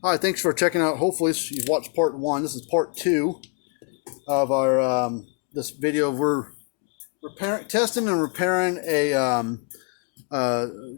Hi, thanks for checking out. Hopefully you've watched part one. This is part two of our this video. We're testing and repairing a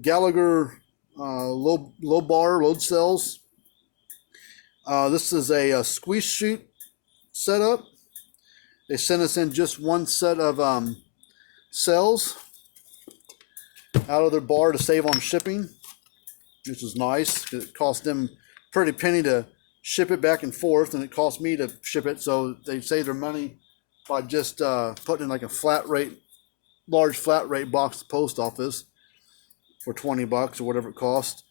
Gallagher load bar load cells. This is a squeeze chute setup. They sent us in just one set of cells out of their bar to save on shipping, which is nice. It cost them pretty penny to ship it back and forth, and it cost me to ship it, so they saved their money by just putting in like a large flat rate box at the post office for 20 bucks or whatever it cost.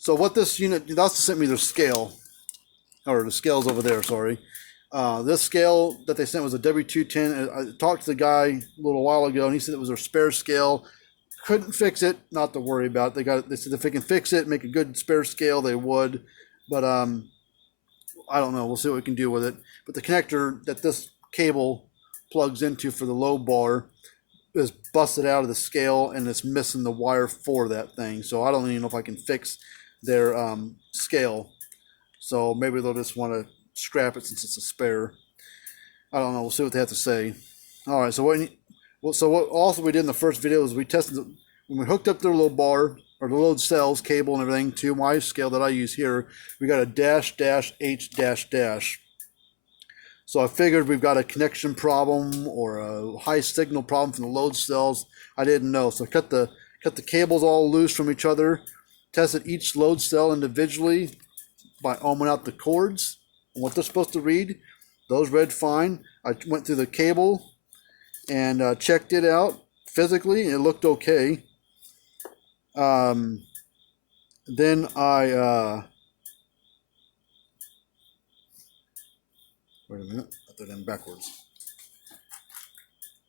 So what this unit, they also sent me their scale, or the scale's over there, sorry. This scale that they sent was a W210. I talked to the guy a little while ago, and he said it was their spare scale. Couldn't fix it, not to worry about it. They said if they can fix it, make a good spare scale, they would. But I don't know. We'll see what we can do with it. But the connector that this cable plugs into for the low bar is busted out of the scale, and it's missing the wire for that thing. So I don't even know if I can fix their scale. So maybe they'll just want to scrap it since it's a spare. I don't know. We'll see what they have to say. All right. So what also we did in the first video is we tested when we hooked up their load bar or the load cells, cable and everything to my scale that I use here. We got a -H-. So I figured we've got a connection problem or a high signal problem from the load cells. I didn't know, so I cut the cables all loose from each other, tested each load cell individually by ohming out the cords and what they're supposed to read. Those read fine. I went through the cable and checked it out physically. It looked okay. Then I wait a minute, I put them backwards.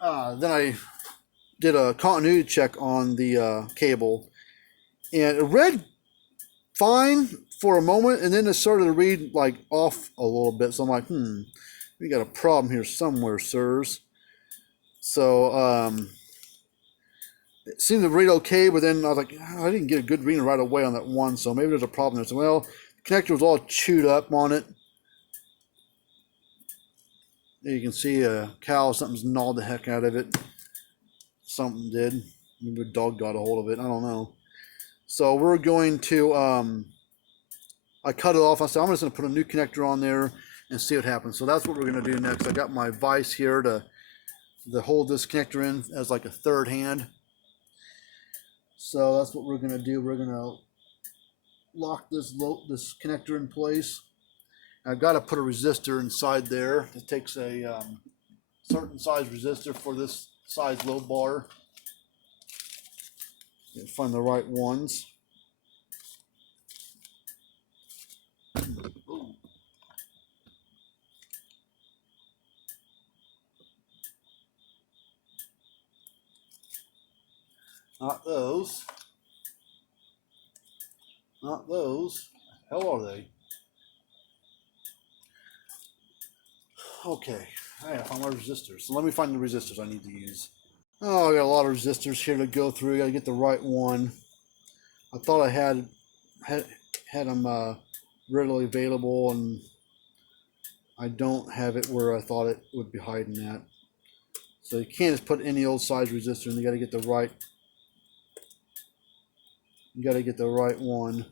Then I did a continuity check on the cable, and it read fine for a moment, and then it started to read like off a little bit. So I'm like, we got a problem here somewhere, sirs. So it seemed to read okay, but then I was like, I didn't get a good reading right away on that one, so maybe there's a problem there. So, well, the connector was all chewed up on it. There you can see a cow, something's gnawed the heck out of it. Something did. Maybe a dog got a hold of it, I don't know. So we're going to, I cut it off. I said, I'm just going to put a new connector on there and see what happens. So that's what we're going to do next. I got my vise here to hold this connector in as like a third hand. So that's what we're going to do. We're going to lock this connector in place. I've got to put a resistor inside there. It takes a certain size resistor for this size load bar. You find the right ones. Ooh. Not those. Not those. Hell are they? Okay, I gotta find my resistors. So let me find the resistors I need to use. Oh, I got a lot of resistors here to go through. I gotta get the right one. I thought I had them readily available, and I don't have it where I thought it would be hiding at. So you can't just put any old size resistor in. You gotta get the right. You gotta get the right one.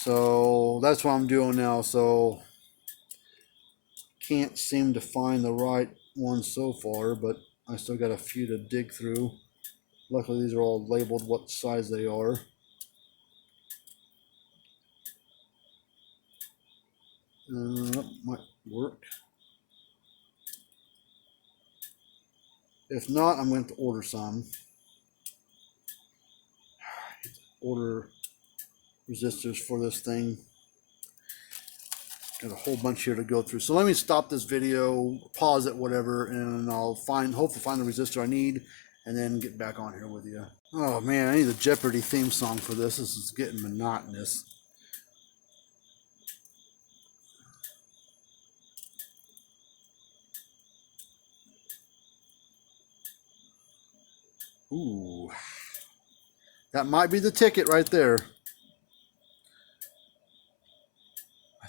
So that's what I'm doing now. So can't seem to find the right one so far, but I still got a few to dig through. Luckily these are all labeled what size they are. That might work. If not, I'm going to order some. Order resistors for this thing. Got a whole bunch here to go through. So let me stop this video, pause it, whatever, and I'll hopefully find the resistor I need, and then get back on here with you. Oh man, I need the Jeopardy theme song for this. This is getting monotonous. Ooh. That might be the ticket right there.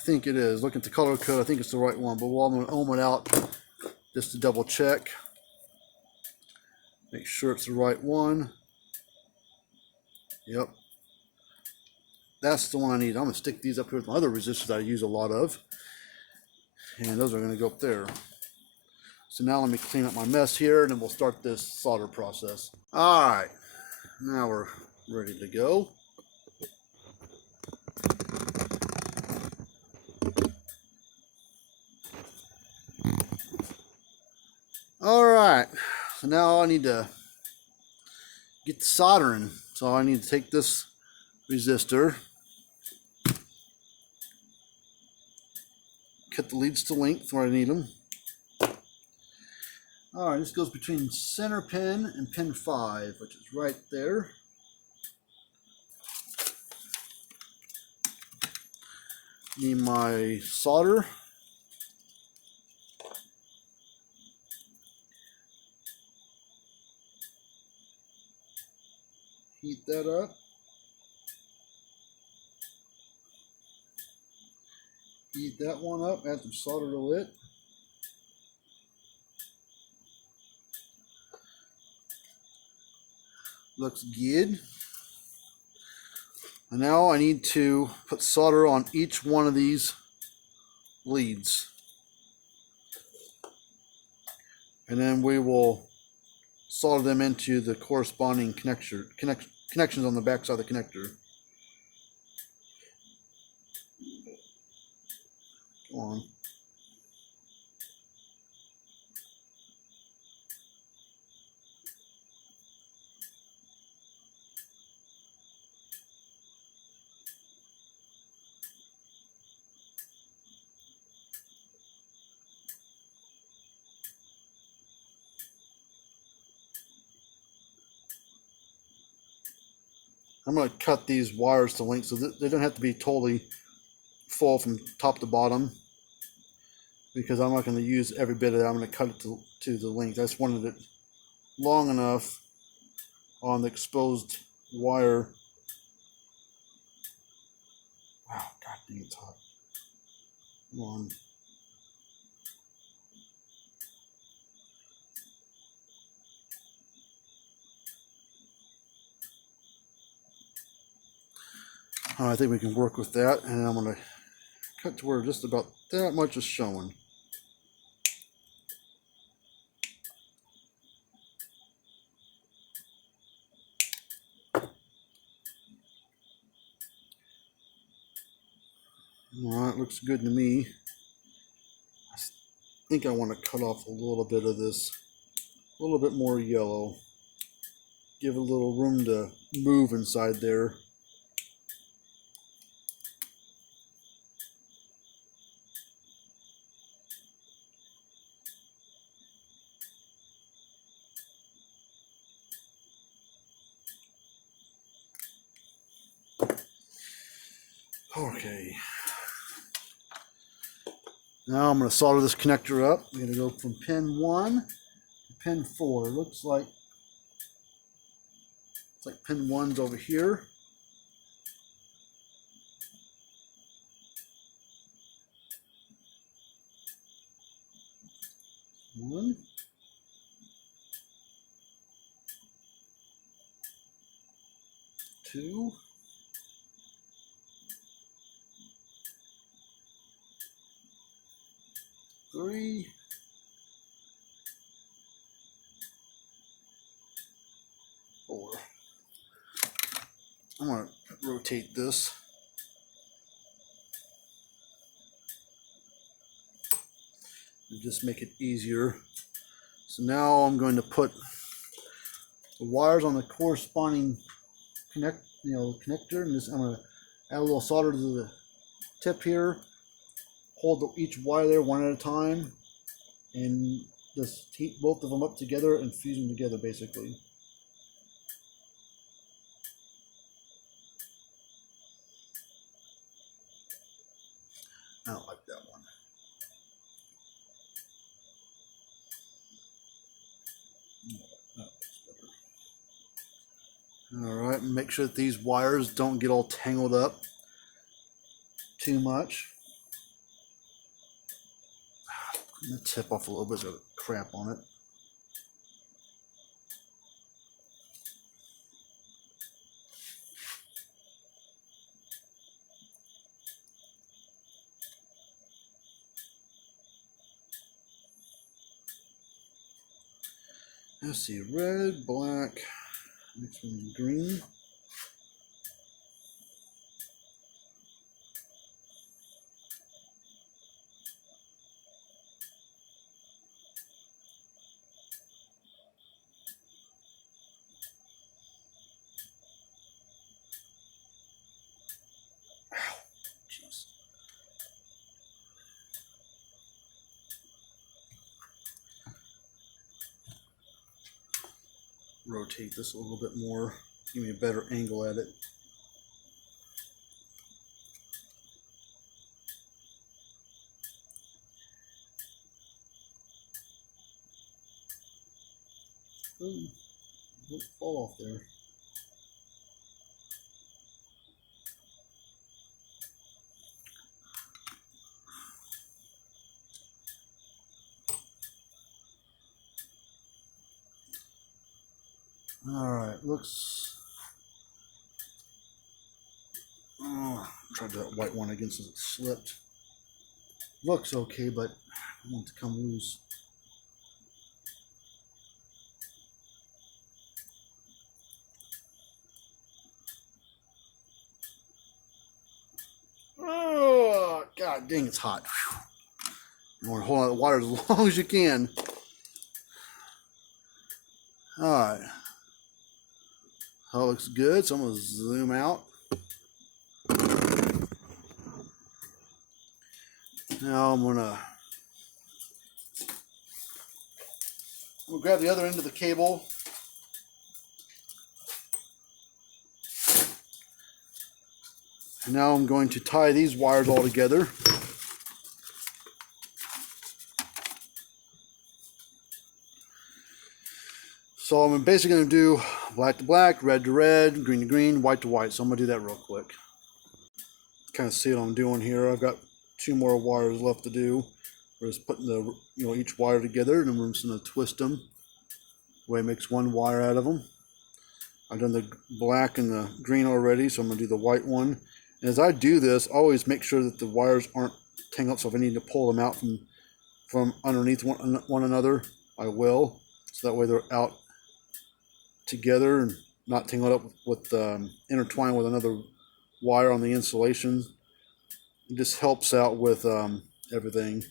think it is. Look at the color code. I think it's the right one, but I'm going to ohm it out just to double check. Make sure it's the right one. Yep. That's the one I need. I'm going to stick these up here with my other resistors that I use a lot of. And those are going to go up there. So now let me clean up my mess here, and then we'll start this solder process. All right. Now we're ready to go. All right. So now I need to get the soldering. So I need to take this resistor, cut the leads to length where I need them. All right, this goes between center pin and pin 5, which is right there. Need my solder. Heat that up. Heat that one up, add some solder to it. Looks good. And now I need to put solder on each one of these leads. And then we will solder them into the corresponding connections on the back side of the connector. Come on. I'm going to cut these wires to length so that they don't have to be totally full from top to bottom, because I'm not going to use every bit of that. I'm going to cut it to the length. I just wanted it long enough on the exposed wire. Wow, God dang, it's hot. Come on. I think we can work with that, and I'm going to cut to where just about that much is showing. Alright, looks good to me. I think I want to cut off a little bit of this, a little bit more yellow. Give it a little room to move inside there. Okay. Now I'm going to solder this connector up. I'm going to go from pin 1 to pin 4. It looks like pin 1's over here. One. Two. 3, 4. I'm going to rotate this. And just make it easier. So now I'm going to put the wires on the corresponding connector, and I'm going to add a little solder to the tip here. Hold each wire there one at a time, and just heat both of them up together and fuse them together basically. I don't like that one. All right, make sure that these wires don't get all tangled up too much. The tip off a little bit of crap on it. Let's see, red, black, next one's green. Rotate this a little bit more, give me a better angle at it. Ooh, don't fall off there. All right, looks. Oh, tried that white one against it, slipped. Looks okay, but I want it to come loose. Oh, God dang, it's hot. Whew. You want to hold on to the water as long as you can. All right. That looks good, so I'm going to zoom out. Now I'm gonna grab the other end of the cable. And now I'm going to tie these wires all together. So I'm basically going to do black to black, red to red, green to green, white to white. So I'm going to do that real quick. Kind of see what I'm doing here. I've got 2 more wires left to do. We're just putting the each wire together, and then we're just going to twist them. The way it makes 1 wire out of them. I've done the black and the green already, so I'm going to do the white one. And as I do this, always make sure that the wires aren't tangled. So if I need to pull them out from underneath one another, I will. So that way they're out together and not tangled up with intertwined with another wire on the insulation. It just helps out with everything.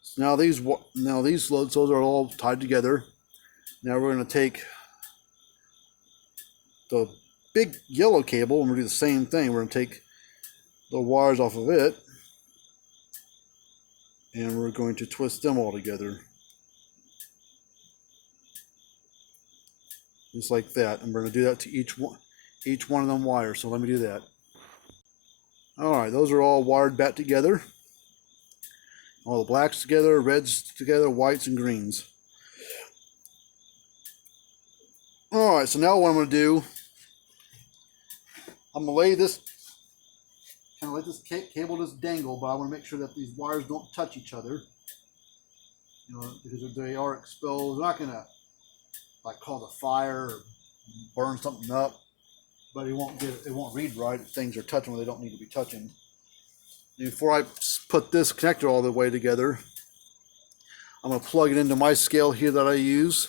So now these load cells are all tied together. Now we're going to take the big yellow cable and we're going to do the same thing. We're going to take the wires off of it and we're going to twist them all together. Just like that. And we're going to do that to each one of them wires. So let me do that. Alright, those are all wired back together. All the blacks together, reds together, whites and greens. Alright, so now what I'm going to do, I'm going to lay this, kind of let this cable just dangle, but I want to make sure that these wires don't touch each other. Because if they are exposed, they're not going to like cause a fire or burn something up. But it won't read right if things are touching where they don't need to be touching. And before I put this connector all the way together, I'm going to plug it into my scale here that I use.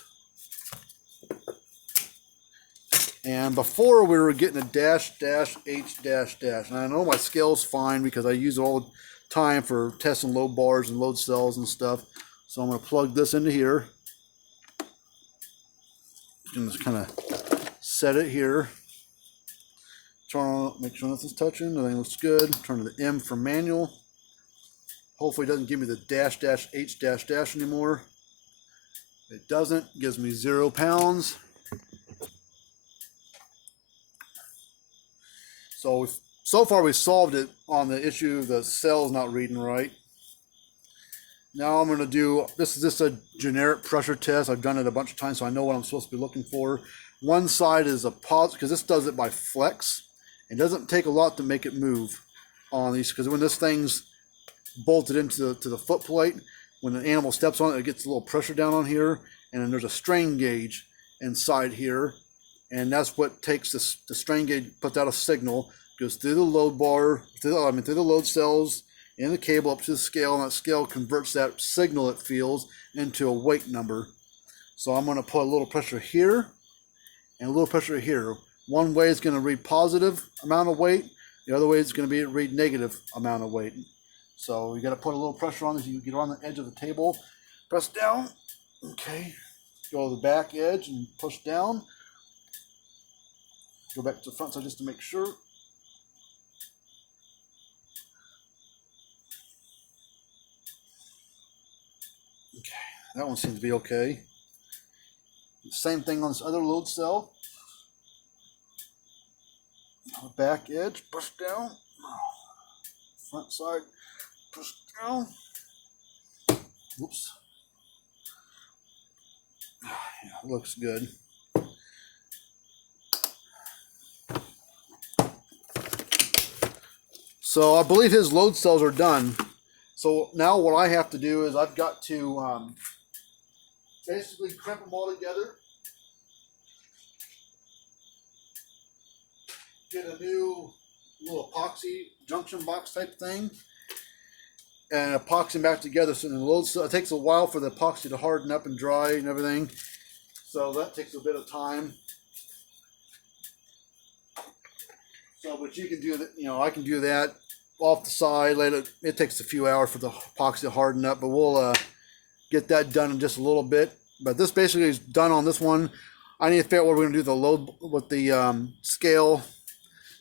And before we were getting a dash, dash, H, dash, dash. And I know my scale's fine because I use it all the time for testing load bars and load cells and stuff. So I'm going to plug this into here. And just kind of set it here. Turn on, make sure nothing's touching, everything looks good. Turn to the M for manual. Hopefully it doesn't give me the dash dash H dash dash anymore. If it doesn't, it gives me 0 pounds. So far we solved it on the issue of the cells not reading right. Now I'm going to do, this is just a generic pressure test. I've done it a bunch of times so I know what I'm supposed to be looking for. One side is a pause, because this does it by flex. It doesn't take a lot to make it move on these, because when this thing's bolted into the foot plate. When the animal steps on it, it gets a little pressure down on here, and then there's a strain gauge inside here, and that's what takes the strain gauge, puts out a signal, goes through the load bar, through the load cells, and the cable up to the scale, and that scale converts that signal it feels into a weight number. So I'm going to put a little pressure here and a little pressure here. One way is going to read positive amount of weight. The other way is going to be read negative amount of weight. So you got to put a little pressure on this. You get on the edge of the table, press down. Okay, go to the back edge and push down. Go back to the front side just to make sure. Okay, that one seems to be okay. Same thing on this other load cell. Back edge, push down. Front side, push down. Oops. Yeah, looks good. So I believe his load cells are done. So now what I have to do is I've got to basically crimp them all together. Get a new little epoxy junction box type thing and epoxy them back together. So the load cell, it takes a while for the epoxy to harden up and dry and everything. So that takes a bit of time. So, but you can do that, I can do that off the side later. It takes a few hours for the epoxy to harden up, but we'll get that done in just a little bit. But this basically is done on this one. I need to figure out what we're going to do the load with the scale,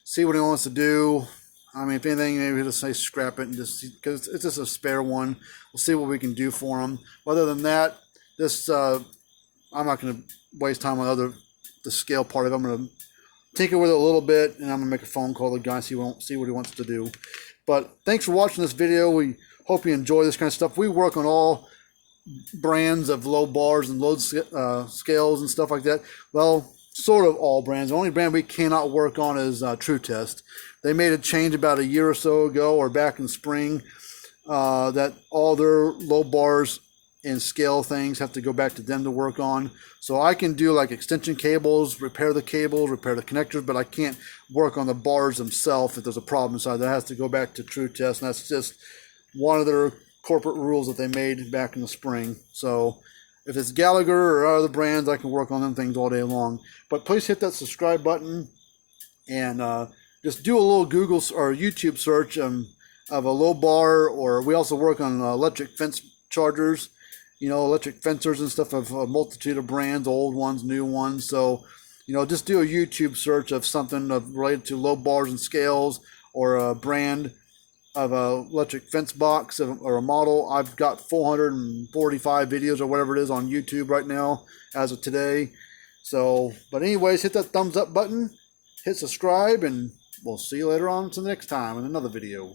see what he wants to do. I mean, if anything, maybe he'll just say scrap it and just, because it's just a spare one. We'll see what we can do for him. Other than that, this I'm not going to waste time on the scale part of it. I'm going to tinker with it a little bit, and I'm going to make a phone call to the guy, see what he wants to do. But thanks for watching this video. We hope you enjoy this kind of stuff. We work on all brands of low bars and load scales and stuff like that. Well, sort of all brands. The only brand we cannot work on is True Test. They made a change about a year or so ago, or back in spring, that all their low bars and scale things have to go back to them to work on. So I can do like extension cables, repair the connectors, but I can't work on the bars themselves if there's a problem inside. That has to go back to True Test, and that's just one of their corporate rules that they made back in the spring. So if it's Gallagher or other brands, I can work on them things all day long. But please hit that subscribe button and just do a little Google or YouTube search of a low bar, or we also work on electric fence chargers, electric fencers and stuff of a multitude of brands, old ones, new ones. So, just do a YouTube search of something related to low bars and scales, or a brand of a electric fence box or a model. I've got 445 videos or whatever it is on YouTube right now as of today. So, but anyways, hit that thumbs up button, hit subscribe, and we'll see you later on to the next time in another video.